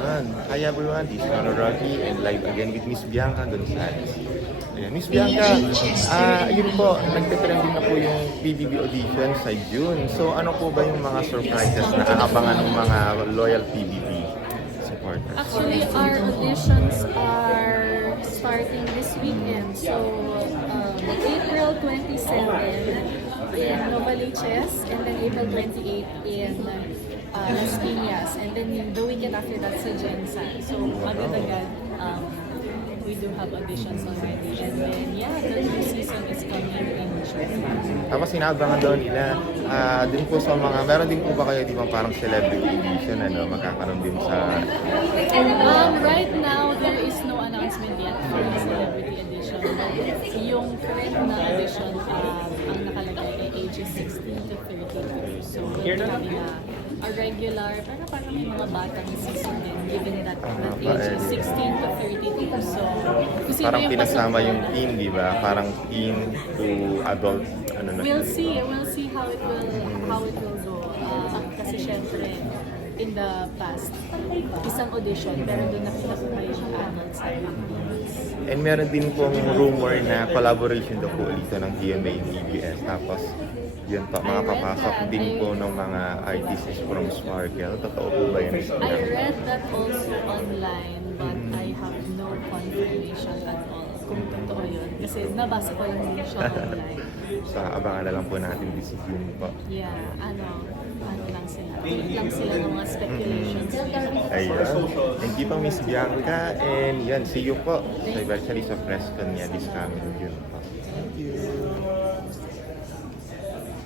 Ayan. Hi everyone, this is Mano Rocky and live again with Miss Bianca Gonzalez. Ayan, Miss Bianca, ah, yun po, nagtitrending na po yung PBB audition sa June. So ano po ba yung mga surprises na aabangan ng mga loyal PBB supporters? Actually, our auditions are starting this weekend. So, um, April 27 in Novaliches, and then April 28 in uh, Las Piñas, and then the weekend after that sa Jensan. So, agad-agad, um, we do have auditions already. And then, yeah, the new season is coming in June. Tapos sinabangan daw nila, ah, din po sa mga, meron din po ba kayo di ba parang celebrity edition, ano, magkakaroon din sa Um, right now, there is no announcement yet for the celebrity edition. Yung current na edition, um, ang nakalagay So, we're having a, regular, pero parang may mga batang season din, given that, that Ah, age is pa- 16 to 32. So, sino parang yung pinasama pasok- yung teen, di ba? Parang teen to adult, ano na We'll see. We'll see how it will how it will go. In the past, isang audition, pero doon na pinakuha yung adults at activities. And meron din pong rumor na collaboration daw po ulit ng GMA and EBS. Tapos, yun pa, mga papasok that. din po ng mga artists from Sparkle. Totoo po ba yun? I read that also online, but I have no confirmation at all kung totoo yun. Kasi nabasa ko lang din siya online. So, abangan na lang po natin this June po. Yeah, ano, ano lang sila. Tweet lang sila ng mga speculations. Ayun. Thank you po, Miss Bianca. And yan, see you po sa eventually sa press con niya this coming June po.